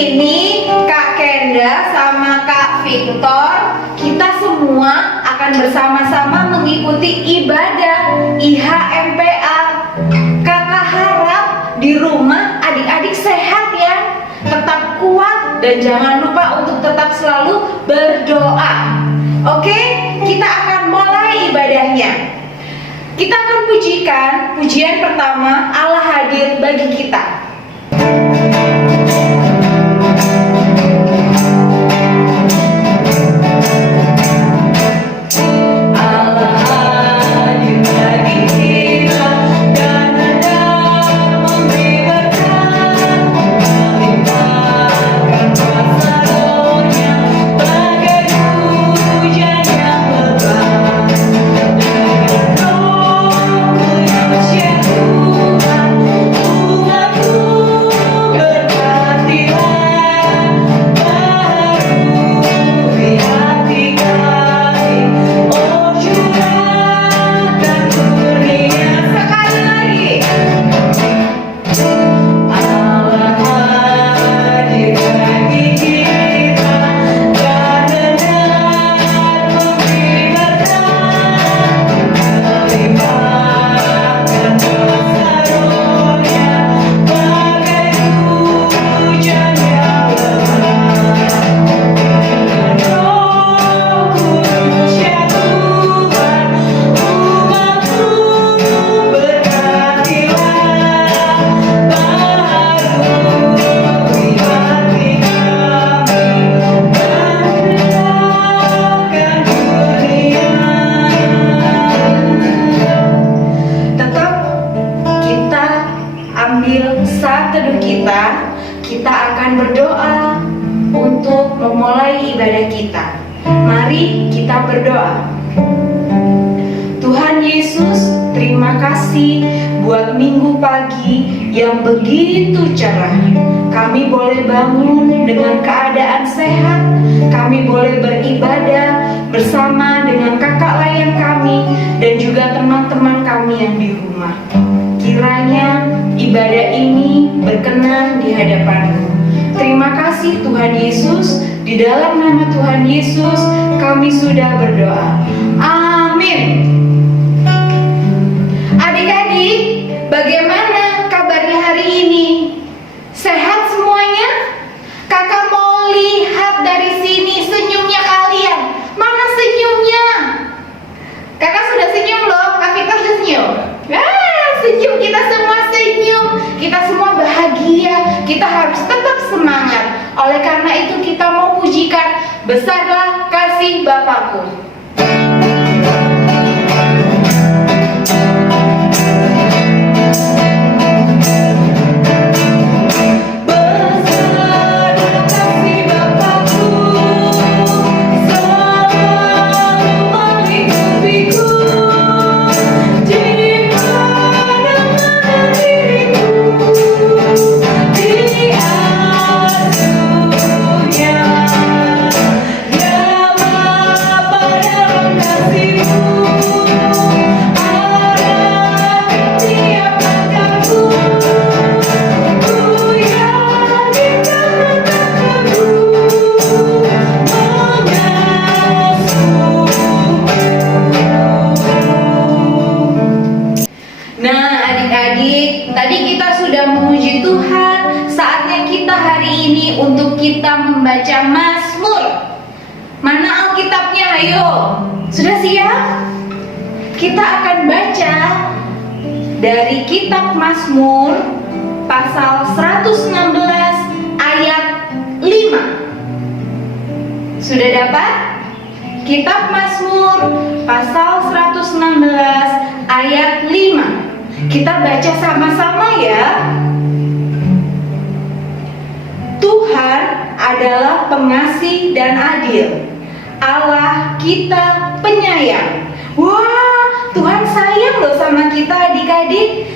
ini Kak Kenda sama Kak Victor, kita semua akan bersama-sama mengikuti ibadah IHMPA. Kakak harap di rumah adik-adik sehat ya, tetap kuat dan jangan lupa untuk tetap selalu berdoa. Oke, kita akan mulai ibadahnya. Kita akan pujikan pujian pertama, Allah hadir bagi kita. Kita akan berdoa untuk memulai ibadah kita. Mari kita berdoa. Tuhan Yesus, terima kasih buat minggu pagi yang begitu cerah. Kami boleh bangun dengan keadaan sehat. Kami boleh beribadah bersama dengan kakak layan kami dan juga teman-teman kami yang di rumah. Kiranya ibadah ini berkenan di hadapan-Mu. Terima kasih Tuhan Yesus. Di dalam nama Tuhan Yesus kami sudah berdoa. Amin. Adik-adik, bagaimana kabarnya hari ini? Sehat semuanya? Kakak mau lihat dari sini senyumnya kalian. Mana senyumnya? Kakak sudah senyum loh. Kak Vita sudah senyum. Senyum, kita semua senyum, kita semua bahagia, kita harus tetap semangat. Oleh karena itu kita mau pujikan besarlah kasih Bapakku. Kita membaca Mazmur. Mana Alkitabnya? Ayo, sudah siap? Kita akan baca dari kitab Mazmur pasal 116 ayat 5. Sudah dapat? Kitab Mazmur pasal 116 ayat 5. Kita baca sama-sama ya. Tuhan adalah pengasih dan adil. Allah kita penyayang. Wah, Tuhan sayang loh sama kita adik-adik.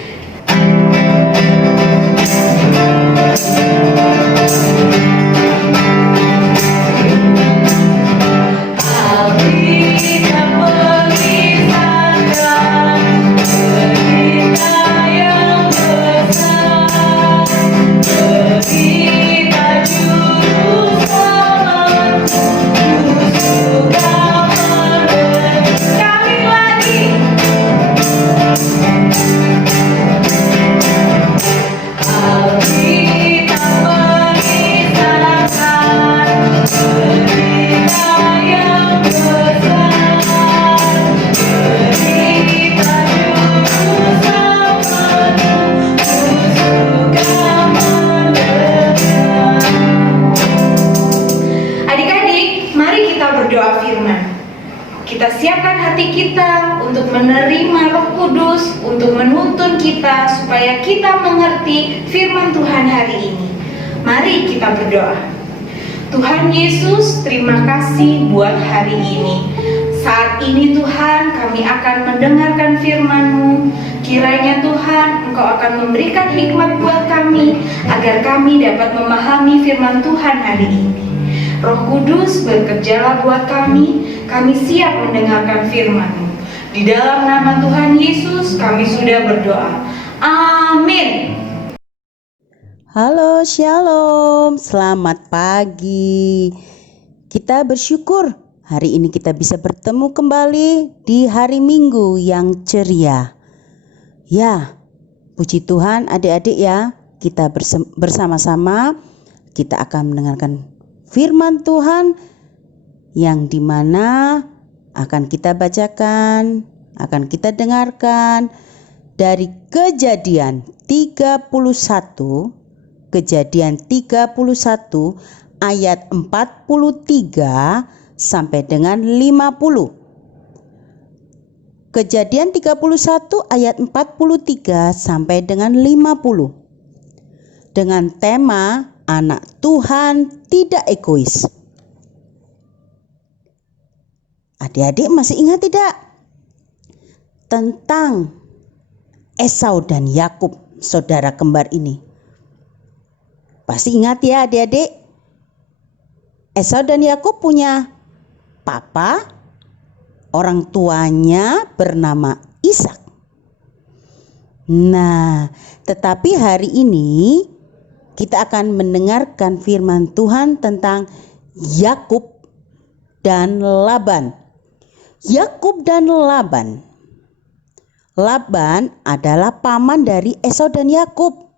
Alkitab mengisahkan berita yang besar, berita kita siapkan hati kita untuk menerima Roh Kudus, untuk menuntun kita supaya kita mengerti firman Tuhan hari ini. Mari kita berdoa. Tuhan Yesus, terima kasih buat hari ini. Saat ini Tuhan, kami akan mendengarkan firman-Mu. Kiranya Tuhan, Engkau akan memberikan hikmat buat kami, agar kami dapat memahami firman Tuhan hari ini. Roh Kudus, bekerjalah buat kami siap mendengarkan firman-Mu. Di dalam nama Tuhan Yesus, kami sudah berdoa. Amin. Halo, shalom, selamat pagi. Kita bersyukur hari ini kita bisa bertemu kembali di hari Minggu yang ceria. Ya, puji Tuhan adik-adik ya, kita bersama-sama kita akan mendengarkan firman Tuhan yang dimana akan kita bacakan, akan kita dengarkan dari Kejadian 31 ayat 43 sampai dengan 50. Kejadian 31 ayat 43 sampai dengan 50. Dengan tema anak Tuhan tidak egois. Adik-adik masih ingat tidak tentang Esau dan Yakub, saudara kembar ini? Pasti ingat ya adik-adik. Esau dan Yakub punya papa, orang tuanya bernama Ishak. Nah, tetapi hari ini kita akan mendengarkan firman Tuhan tentang Yakub dan Laban. Yakub dan Laban. Laban adalah paman dari Esau dan Yakub.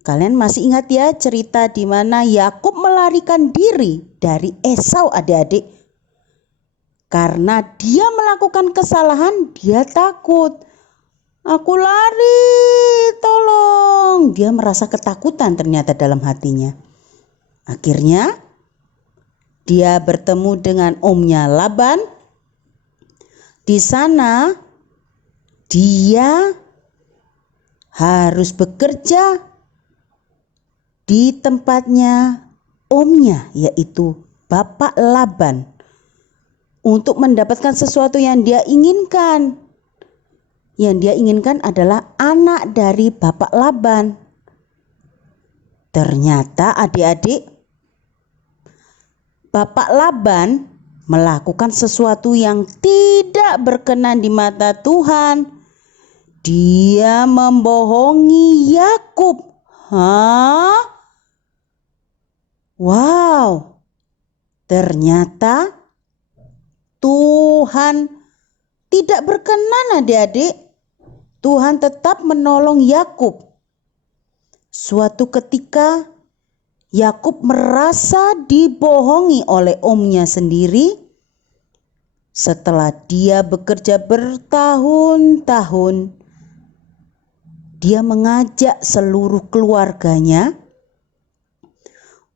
Kalian masih ingat ya cerita di mana Yakub melarikan diri dari Esau adik-adik? Karena dia melakukan kesalahan, dia takut. Aku lari, tolong. Dia merasa ketakutan ternyata dalam hatinya. Akhirnya dia bertemu dengan omnya Laban. Di sana dia harus bekerja di tempatnya omnya, yaitu Bapak Laban, untuk mendapatkan sesuatu yang dia inginkan. Yang dia inginkan adalah anak dari Bapak Laban. Ternyata adik-adik, Bapak Laban melakukan sesuatu yang tidak berkenan di mata Tuhan. Dia membohongi Yakub. Wow, ternyata Tuhan tidak berkenan adik-adik. Tuhan tetap menolong Yakub. Suatu ketika Yakub merasa dibohongi oleh omnya sendiri. Setelah dia bekerja bertahun-tahun, dia mengajak seluruh keluarganya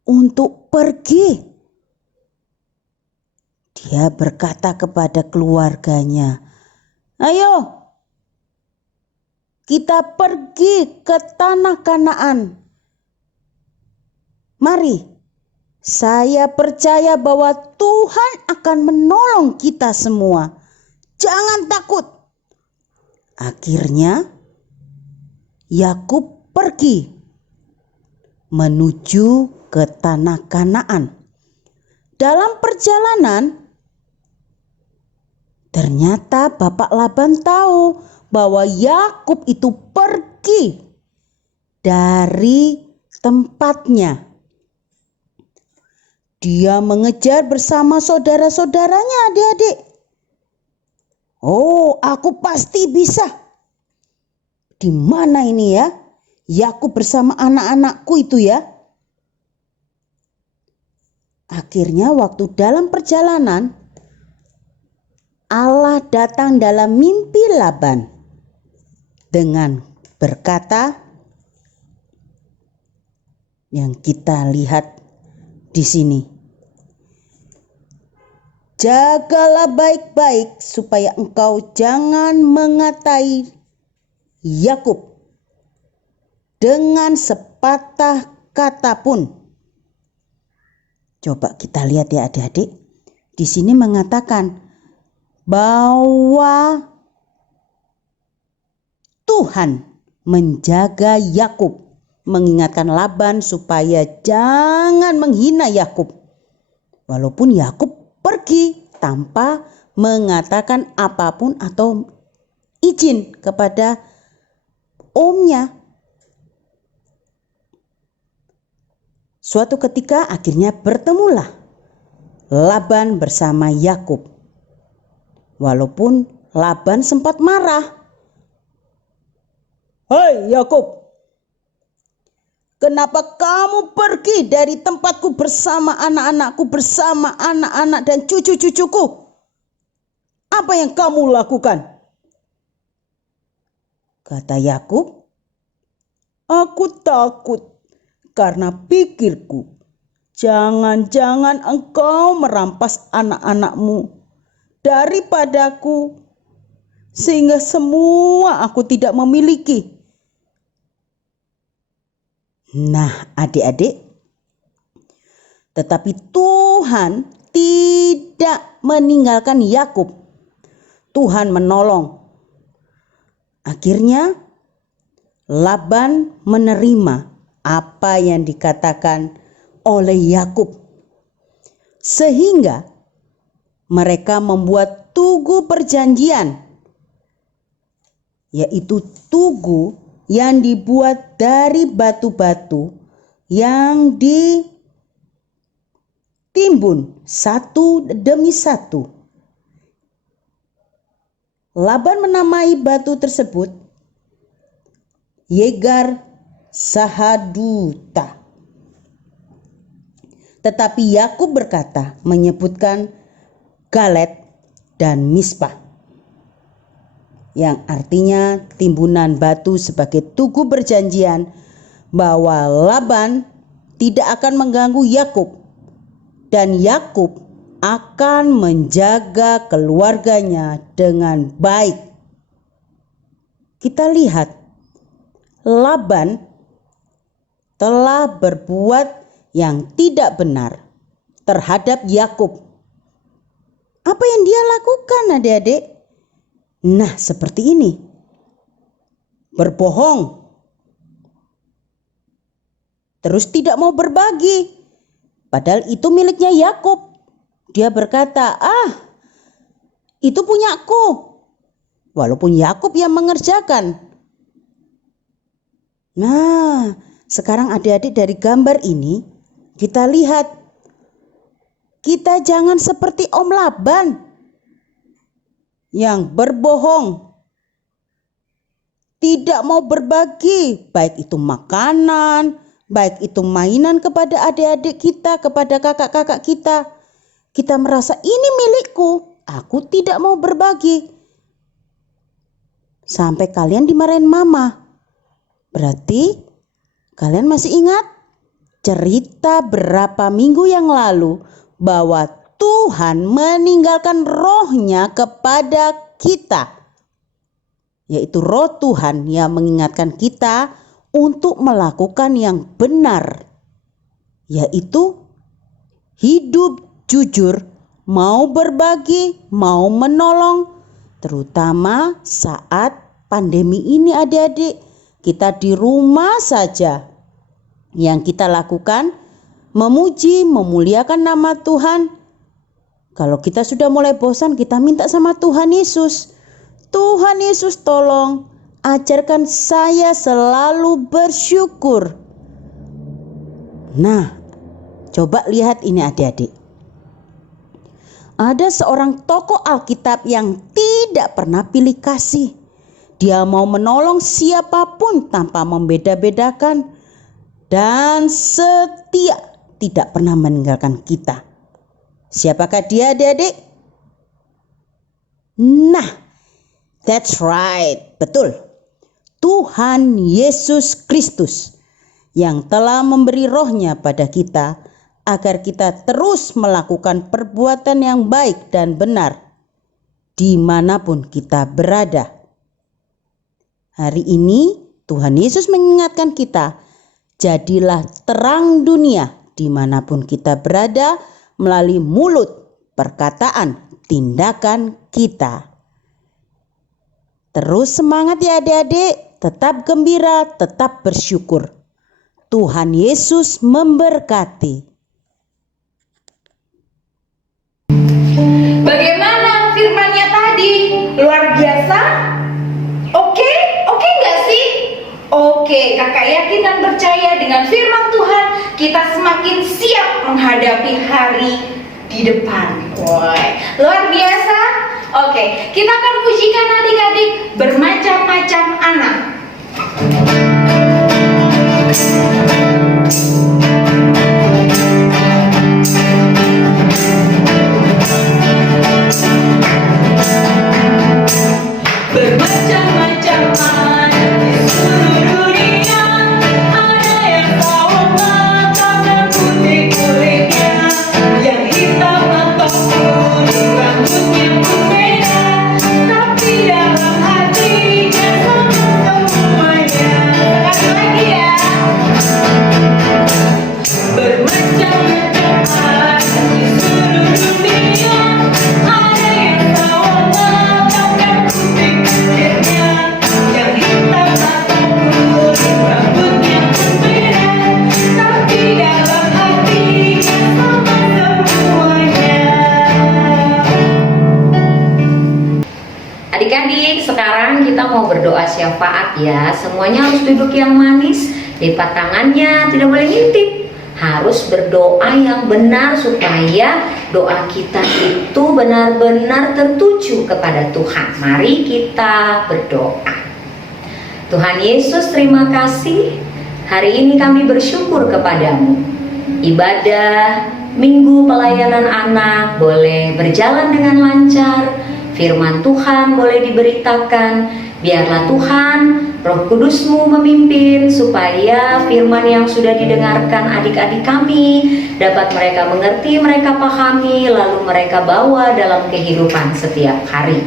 untuk pergi. Dia berkata kepada keluarganya, "Ayo, kita pergi ke tanah Kanaan. Mari, saya percaya bahwa Tuhan akan menolong kita semua. Jangan takut." Akhirnya Yakub pergi menuju ke tanah Kanaan. Dalam perjalanan, ternyata Bapak Laban tahu bahwa Yakub itu pergi dari tempatnya. Dia mengejar bersama saudara-saudaranya adik-adik. Oh, aku pasti bisa. Di mana ini ya? Yakub bersama anak-anakku itu ya. Akhirnya waktu dalam perjalanan, Allah datang dalam mimpi Laban dengan berkata yang kita lihat di sini. jagalah baik-baik supaya engkau jangan mengatai Yakub dengan sepatah kata pun. Coba kita lihat ya adik-adik. Di sini mengatakan bahwa Tuhan menjaga Yakub, mengingatkan Laban supaya jangan menghina Yakub. Walaupun Yakub pergi tanpa mengatakan apapun atau izin kepada omnya. Suatu ketika akhirnya bertemulah Laban bersama Yakub. Walaupun Laban sempat marah. "Hai Yakub, kenapa kamu pergi dari tempatku bersama anak-anakku, bersama anak-anak dan cucu-cucuku? Apa yang kamu lakukan?" Kata Yakub, "Aku takut karena pikirku, jangan-jangan engkau merampas anak-anakmu daripadaku, sehingga semua aku tidak memiliki." Nah adik-adik, tetapi Tuhan tidak meninggalkan Yakub. Tuhan menolong. Akhirnya Laban menerima apa yang dikatakan oleh Yakub, sehingga mereka membuat tugu perjanjian, yaitu tugu yang dibuat dari batu-batu yang ditimbun satu demi satu. Laban menamai batu tersebut Yegar Sahaduta. Tetapi Yakub berkata, menyebutkan Galet dan Mispa, yang artinya timbunan batu sebagai tugu perjanjian bahwa Laban tidak akan mengganggu Yakub dan Yakub akan menjaga keluarganya dengan baik. Kita lihat Laban telah berbuat yang tidak benar terhadap Yakub. Apa yang dia lakukan adik-adik? Nah seperti ini. Berbohong. Terus tidak mau berbagi. Padahal itu miliknya Yakub. Dia berkata, itu punyaku. Walaupun Yakub yang mengerjakan. Nah, sekarang adik-adik dari gambar ini kita lihat, kita jangan seperti Om Laban yang berbohong, tidak mau berbagi, baik itu makanan, baik itu mainan kepada adik-adik kita, kepada kakak-kakak kita. Kita merasa ini milikku, aku tidak mau berbagi. Sampai kalian dimarahin mama. Berarti kalian masih ingat cerita berapa minggu yang lalu bahwa Tuhan meninggalkan rohnya kepada kita. Yaitu roh Tuhan yang mengingatkan kita untuk melakukan yang benar. Yaitu hidup jujur, mau berbagi, mau menolong. Terutama saat pandemi ini adik-adik. Kita di rumah saja. Yang kita lakukan memuji, memuliakan nama Tuhan. Kalau kita sudah mulai bosan, kita minta sama Tuhan Yesus. Tuhan Yesus tolong ajarkan saya selalu bersyukur. Nah, coba lihat ini adik-adik. Ada seorang tokoh Alkitab yang tidak pernah pilih kasih. Dia mau menolong siapapun tanpa membeda-bedakan. Dan setia, tidak pernah meninggalkan kita. Siapakah dia adik-adik? Nah, that's right, betul. Tuhan Yesus Kristus yang telah memberi rohnya pada kita agar kita terus melakukan perbuatan yang baik dan benar dimanapun kita berada. Hari ini Tuhan Yesus mengingatkan kita, jadilah terang dunia dimanapun kita berada melalui mulut, perkataan, tindakan kita. Terus semangat ya adik-adik, tetap gembira, tetap bersyukur. Tuhan Yesus memberkati. Bagaimana firman-Nya tadi? Luar biasa? Oke nggak sih? Oke, kakak yakin dan percaya dengan firman Tuhan kita semakin siap menghadapi hari di depan. Woi, luar biasa. Oke, kita akan pujikan adik-adik bermacam-macam anak. Bermacam-macam anak di seluruh dunia, ada yang sawo matang dan putih kulitnya, yang hitam atau kuning rambutnya berbeda, tapi dalam hatinya sama semuanya. Sekali lagi ya. Bermacam-macam anak di seluruh dunia, ada yang sawo matang dan putih kulitnya, yang hitam atau kuning rambutnya berbeda, tapi dalam hatinya sama semuanya. Adik-adik, sekarang kita mau berdoa syafaat ya. Semuanya harus duduk yang manis, lipat tangannya, tidak boleh ngintip. Harus berdoa yang benar supaya doa kita itu benar-benar tertuju kepada Tuhan. Mari kita berdoa. Tuhan Yesus, terima kasih. Hari ini kami bersyukur kepadamu. Ibadah Minggu Pelayanan Anak boleh berjalan dengan lancar. Firman Tuhan boleh diberitakan. Biarlah Tuhan, Roh Kudus-Mu memimpin supaya firman yang sudah didengarkan adik-adik kami dapat mereka mengerti, mereka pahami, lalu mereka bawa dalam kehidupan setiap hari.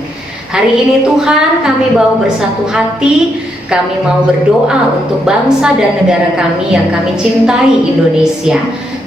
Hari ini Tuhan, kami mau bersatu hati, kami mau berdoa untuk bangsa dan negara kami yang kami cintai, Indonesia.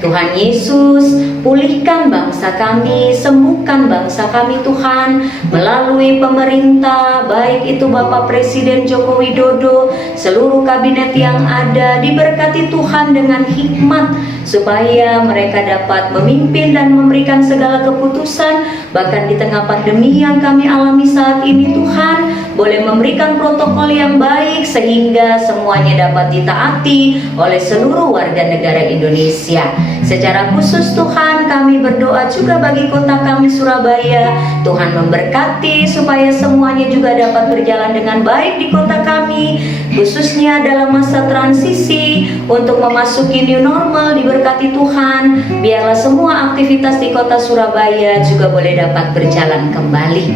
Tuhan Yesus, pulihkan bangsa kami, sembuhkan bangsa kami Tuhan, melalui pemerintah, baik itu Bapak Presiden Joko Widodo, seluruh kabinet yang ada, diberkati Tuhan dengan hikmat, supaya mereka dapat memimpin dan memberikan segala keputusan, bahkan di tengah pandemi yang kami alami saat ini Tuhan, boleh memberikan protokol yang baik, sehingga semuanya dapat ditaati oleh seluruh warga negara Indonesia. Secara khusus Tuhan, kami berdoa juga bagi kota kami Surabaya. Tuhan memberkati supaya semuanya juga dapat berjalan dengan baik di kota kami, khususnya dalam masa transisi untuk memasuki new normal. Diberkati Tuhan, biarlah semua aktivitas di kota Surabaya juga boleh dapat berjalan kembali.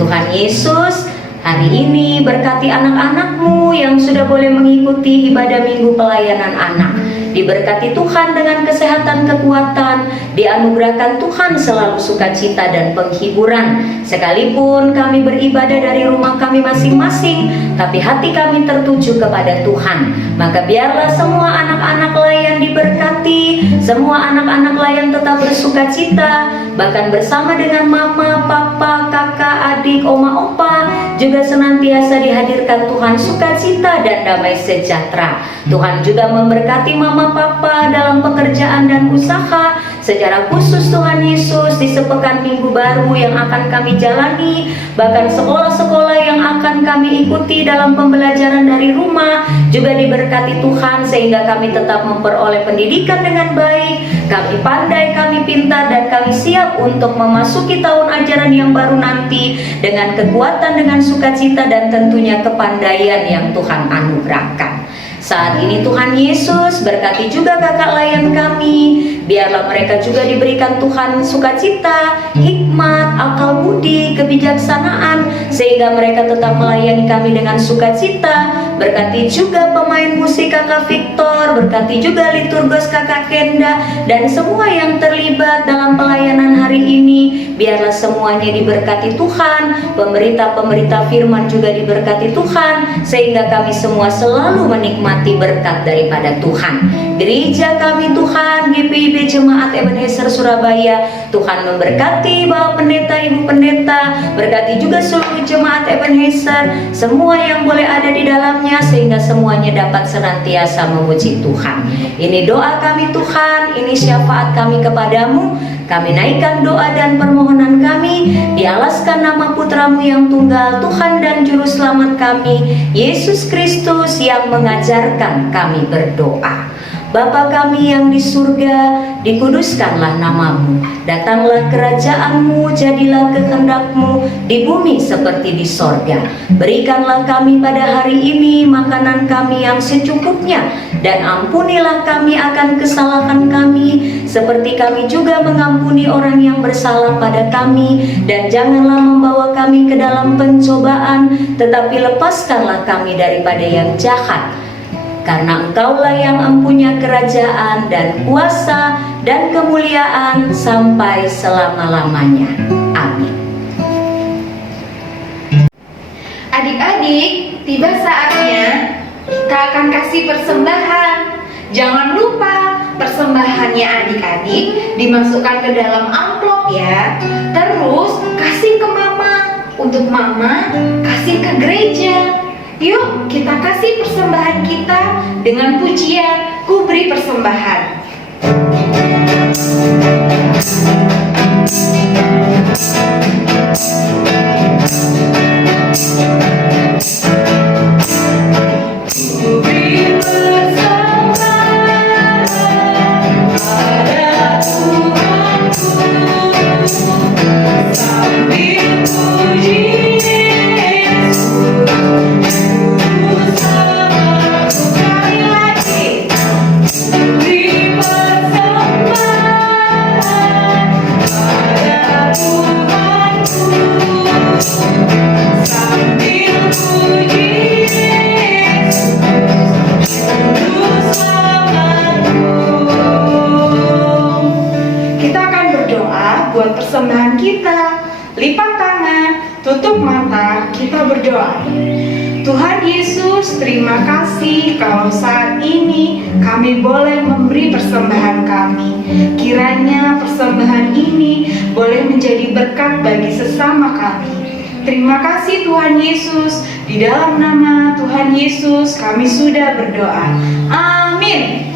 Tuhan Yesus, hari ini berkati anak-anak-Mu yang sudah boleh mengikuti ibadah Minggu Pelayanan Anak. Diberkati Tuhan dengan kesehatan, kekuatan, dianugerahkan Tuhan selalu sukacita dan penghiburan. Sekalipun kami beribadah dari rumah kami masing-masing, tapi hati kami tertuju kepada Tuhan. Maka biarlah semua anak-anak layan diberkati, semua anak-anak layan tetap bersukacita, bahkan bersama dengan mama, papa, kakak, adik, oma, opa, juga senantiasa dihadirkan Tuhan sukacita dan damai sejahtera. Tuhan juga memberkati mama, papa dalam pekerjaan dan usaha. Secara khusus Tuhan Yesus, di sepekan minggu baru yang akan kami jalani, bahkan sekolah-sekolah yang akan kami ikuti dalam pembelajaran dari rumah, juga diberkati Tuhan sehingga kami tetap memperoleh pendidikan dengan baik. Kami pandai, kami pintar, dan kami siap untuk memasuki tahun ajaran yang baru nanti dengan kekuatan, dengan sukacita, dan tentunya kepandaian yang Tuhan anugerahkan. Saat ini Tuhan Yesus berkati juga kakak layan kami, biarlah mereka juga diberikan Tuhan sukacita, hikmat, akal budi, kebijaksanaan, sehingga mereka tetap melayani kami dengan sukacita, berkati juga pemain musik Kakak Victor, berkati juga liturgos Kakak Kenda, dan semua yang terlibat dalam pelayanan hari ini. Biarlah semuanya diberkati Tuhan, pemberita-pemberita firman juga diberkati Tuhan, sehingga kami semua selalu menikmati berkat daripada Tuhan. Gereja kami Tuhan, GPIB Jemaat Ebenezer Surabaya, Tuhan memberkati Bapak Pendeta, Ibu Pendeta, berkati juga seluruh Jemaat Ebenezer, semua yang boleh ada di dalamnya, sehingga semuanya dapat senantiasa memuji Tuhan. Ini doa kami Tuhan, ini syafaat kami kepadamu. Kami naikkan doa dan permohonan kami, dialaskan nama putramu yang tunggal, Tuhan dan Juru Selamat kami, Yesus Kristus yang mengajarkan kami berdoa. Bapa kami yang di surga, dikuduskanlah namamu, datanglah kerajaanmu, jadilah kehendakmu di bumi seperti di sorga. Berikanlah kami pada hari ini makanan kami yang secukupnya, dan ampunilah kami akan kesalahan kami, seperti kami juga mengampuni orang yang bersalah pada kami. Dan janganlah membawa kami ke dalam pencobaan, tetapi lepaskanlah kami daripada yang jahat. Karena Engkaulah yang mempunyai kerajaan dan kuasa dan kemuliaan sampai selama-lamanya. Amin. Adik-adik, tiba saatnya kita akan kasih persembahan. Jangan lupa persembahannya adik-adik dimasukkan ke dalam amplop ya. Terus kasih ke mama. Untuk mama, kasih ke gereja. Yuk kita kasih persembahan kita dengan pujian Ku Beri Persembahan. Buat persembahan kita, lipat tangan, tutup mata, kita berdoa. Tuhan Yesus, terima kasih kalau saat ini kami boleh memberi persembahan kami. Kiranya persembahan ini boleh menjadi berkat bagi sesama kami. Terima kasih Tuhan Yesus, di dalam nama Tuhan Yesus kami sudah berdoa. Amin.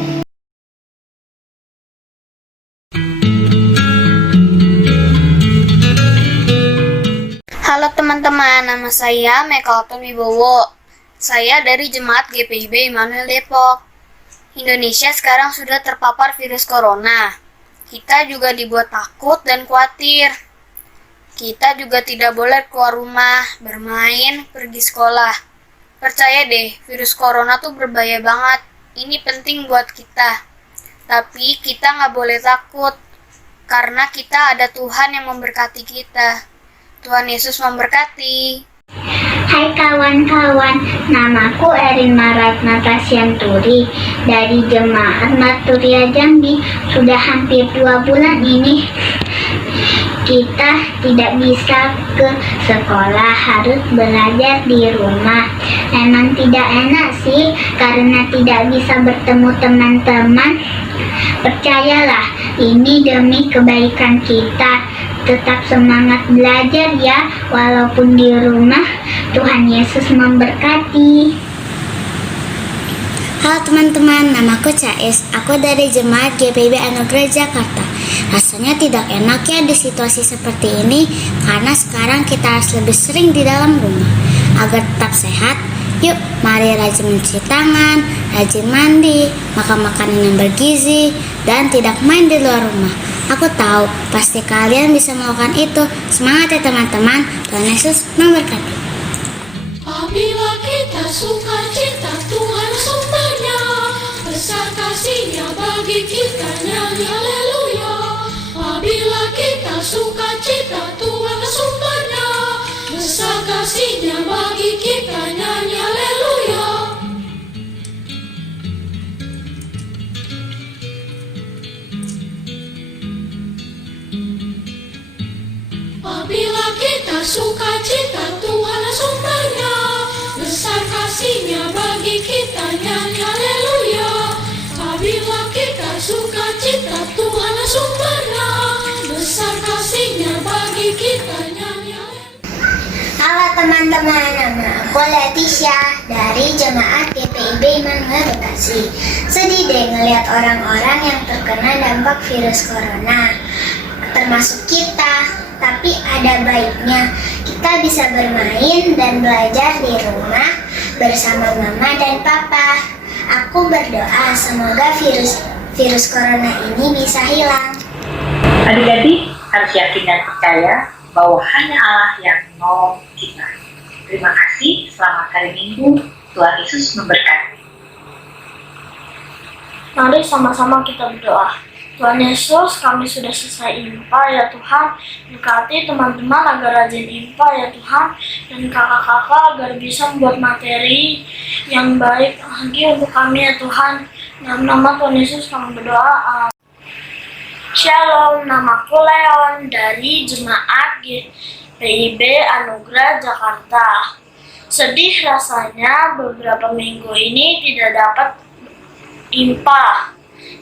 Halo teman-teman, nama saya Mekalton Wibowo. Saya dari Jemaat GPIB Immanuel Depok. Indonesia sekarang sudah terpapar virus corona. Kita juga dibuat takut dan khawatir. Kita juga tidak boleh keluar rumah, bermain, pergi sekolah. Percaya deh, virus corona tuh berbahaya banget. Ini penting buat kita. Tapi kita nggak boleh takut, karena kita ada Tuhan yang memberkati kita. Tuhan Yesus memberkati. Hai kawan-kawan, namaku Erina Ratnata Sianturi dari Jemaat Maturia Jambi. Sudah hampir 2 bulan ini kita tidak bisa ke sekolah, harus belajar di rumah. Memang tidak enak sih, karena tidak bisa bertemu teman-teman. Percayalah, ini demi kebaikan kita. Tetap semangat belajar ya, walaupun di rumah. Tuhan Yesus memberkati. Halo teman-teman, namaku Cais. Aku dari Jemaat GPIB Anugerah Jakarta. Rasanya tidak enak ya di situasi seperti ini, karena sekarang kita harus lebih sering di dalam rumah. Agar tetap sehat, yuk mari rajin mencuci tangan, rajin mandi, makan makanan yang bergizi, dan tidak main di luar rumah. Aku tahu, pasti kalian bisa melakukan itu. Semangat ya teman-teman, Tuhan Yesus memberkati. Apabila kita suka cita, Tuhan sumbernya, besar kasih-Nya bagi kita, nyanyi haleluya. Apabila kita suka cita, Tuhan sumbernya, besar kasih-Nya bagi kita, nyanyi haleluya. sukacita Tuhan sumbernya, besar kasih-Nya bagi kita, nyanyi haleluya. Apabila kita sukacita Tuhan sumbernya, besar kasih-Nya bagi kita, nyanyi haleluya. Halo teman-teman, nama aku Leticia dari Jemaat GPIB Immanuel Bekasi. Sedih deh ngelihat orang-orang yang terkena dampak virus corona, termasuk kita. Tapi ada baiknya, kita bisa bermain dan belajar di rumah bersama mama dan papa. Aku berdoa semoga virus corona ini bisa hilang. Adik-adik harus yakin dan percaya bahwa hanya Allah yang menolong kita. Terima kasih, selamat hari Minggu, Tuhan Yesus memberkati. Mari sama-sama kita berdoa. Tuhan Yesus, kami sudah selesai IMPA ya Tuhan. Berkati teman-teman agar rajin IMPA ya Tuhan. Dan kakak-kakak agar bisa membuat materi yang baik lagi untuk kami ya Tuhan. Dalam nama Tuhan Yesus kami berdoa. Shalom, namaku Leon dari Jemaat GPIB Anugerah Jakarta. Sedih rasanya beberapa minggu ini tidak dapat IMPA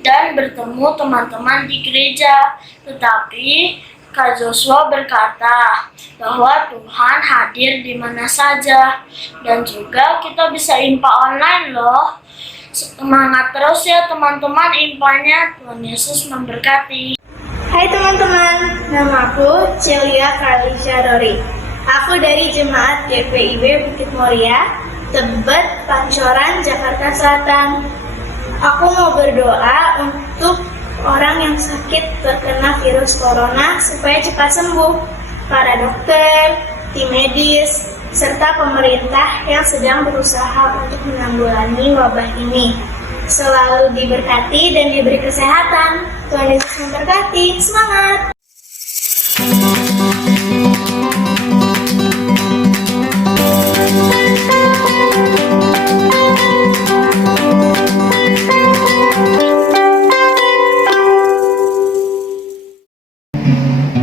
dan bertemu teman-teman di gereja. Tetapi Kak Joshua berkata bahwa Tuhan hadir di mana saja dan juga kita bisa IMPA online loh. Semangat terus ya teman-teman IMPA-nya. Tuhan Yesus memberkati. Hai teman-teman, nama aku Celia Karlisha Dori. Aku dari Jemaat GPIB Bukit Moria, Tebet, Pancoran, Jakarta Selatan. Aku mau berdoa untuk orang yang sakit terkena virus corona supaya cepat sembuh, para dokter, tim medis, serta pemerintah yang sedang berusaha untuk menanggulangi wabah ini. Selalu diberkati dan diberi kesehatan. Tuhan Yesus memberkati. Semangat!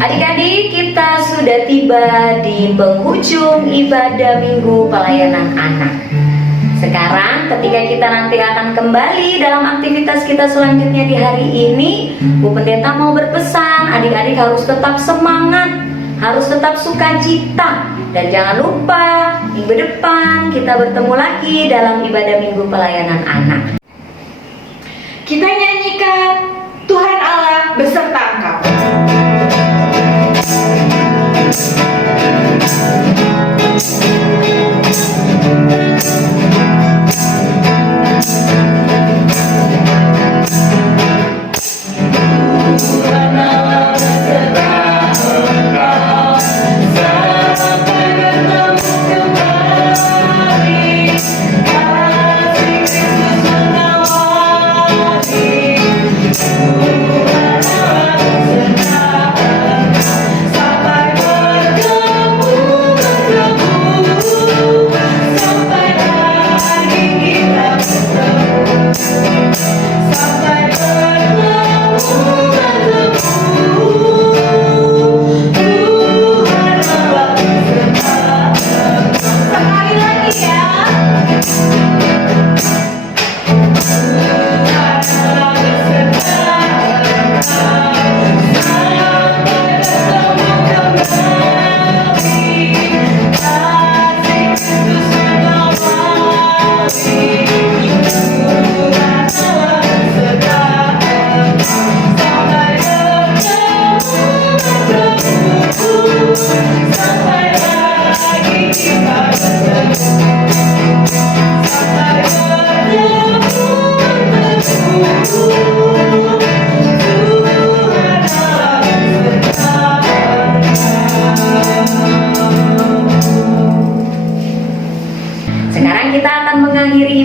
Adik-adik, kita sudah tiba di penghujung ibadah Minggu Pelayanan Anak. Sekarang ketika kita nanti akan kembali dalam aktivitas kita selanjutnya di hari ini, Bu Pendeta mau berpesan, adik-adik harus tetap semangat, harus tetap sukacita. Dan jangan lupa, minggu depan kita bertemu lagi dalam ibadah Minggu Pelayanan Anak. Kita nyanyikan Tuhan Allah beserta engkau.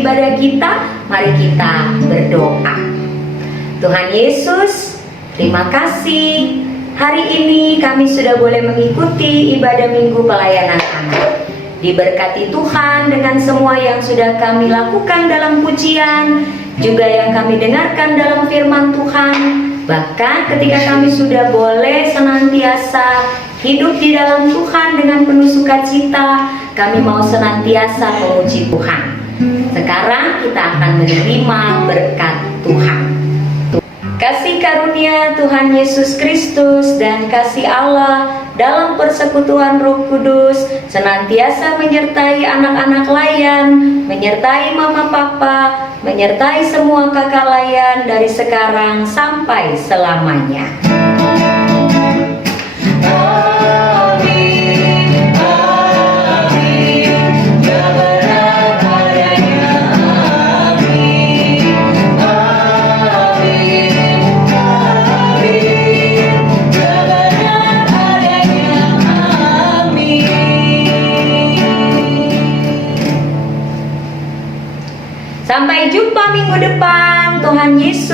ibadah kita, mari kita berdoa. Tuhan Yesus, terima kasih. Hari ini kami sudah boleh mengikuti ibadah Minggu Pelayanan Anak. Diberkati Tuhan dengan semua yang sudah kami lakukan dalam pujian, juga yang kami dengarkan dalam firman Tuhan. Bahkan ketika kami sudah boleh senantiasa hidup di dalam Tuhan dengan penuh sukacita, kami mau senantiasa memuji Tuhan. Sekarang kita akan menerima berkat Tuhan. Kasih karunia Tuhan Yesus Kristus dan kasih Allah dalam persekutuan Roh Kudus senantiasa menyertai anak-anak layan, menyertai mama papa, menyertai semua kakak layan dari sekarang sampai selamanya. Sampai jumpa minggu depan. Tuhan Yesus